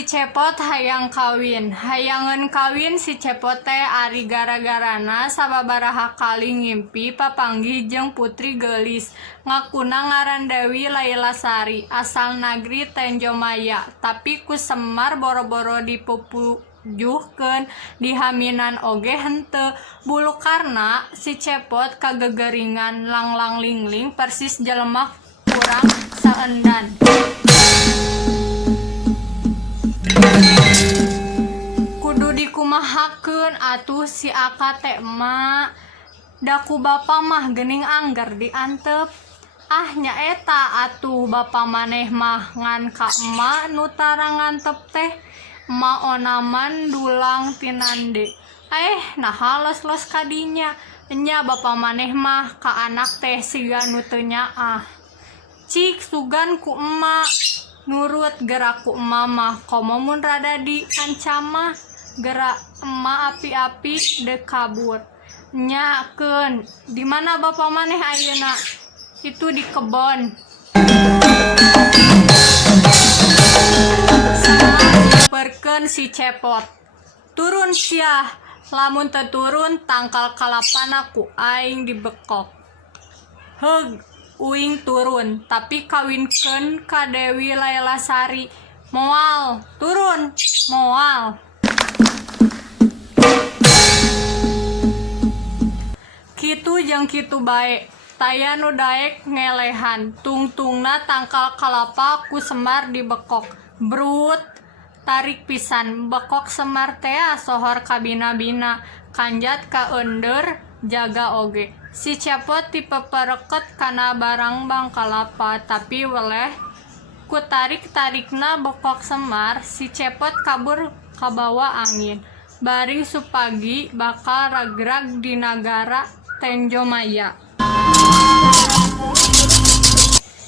Si Cepot hayang kawin. Hayangan kawin si Cepot teh ari gara-garana sababaraha kali ngimpi papanggih jeung putri geulis. Ngakuna ngaran Dewi Lailasari, asal nagri Tenjomaya. Tapi ku Semar boro-boro dipupujuhkeun dihaminan oge henteu. Bulu karna si Cepot kagegeringan langlang lingling persis jelema kurang saendan. Kudu dikumahakeun atuh si Aka teh ema. Da ku bapa mah geuning angger diantep. Ah nyaeta atuh bapa maneh mah ngan ka ema nu tara ngantep teh. Ema onaman dulang tinande. Naha los-los kadinya. Nya bapa maneh mah ka anak teh siga nu teu nyaah. Cik sugan ku ema. Nurut gerak ku ema mah komo mun rada diancam mah gerak ema api-api dekabur. Nyakeun, di mana bapa maneh ayeuna? Itu di kebon. Perkeun si Cepot. Turun sia, lamun teu turun tangkal kalapana ku aing dibekok. Heug, uing turun, tapi kawinkeun ka Dewi Lailasari. Moal, turun, moal. Kitu jeung kitu bae. Taya nu daek ngelehan, tungtungna tangkal kalapa ku Semar dibekok. Brut, tarik pisan, bekok Semar teh sohor kabina-bina, kanjat ka ender, jaga oge. Si Cepot dipepereket kana barang bang kalapa, tapi weleh ku tarik-tarikna bekok Semar, si Cepot kabur kabawa angin. Baring supagi bakal ragrag di nagara Tenjomaya.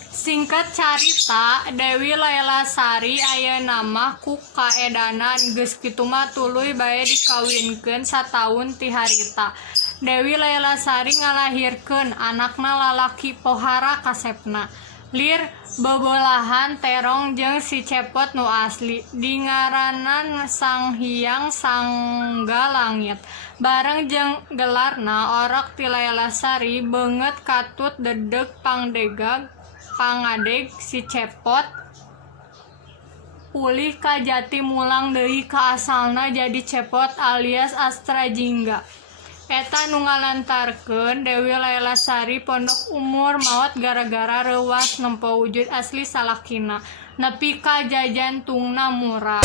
Singkat carita, Dewi Lailasari ayeuna mah ku kaedanan geus kitu mah tuluy bae dikawinkeun sataun ti harita. Dewi Lailasari ngalahirkeun anakna lalaki pohara kasepna. Lir bebolahan terong jeung si Cepot nu asli dingaranan Sanghyang Sanggalangit. Bareng jeung gelarna Orok ti Lailasari beungeut katut dedeg pangdegag pangadeg si Cepot ulih ka jati mulang deui ka asalna jadi Cepot alias Astrajingga. Eta nu ngalantarkeun Dewi Lailasari pondok umur maot gara-gara reuwas nempo wujud asli salakina nepi ka jajantungna murah.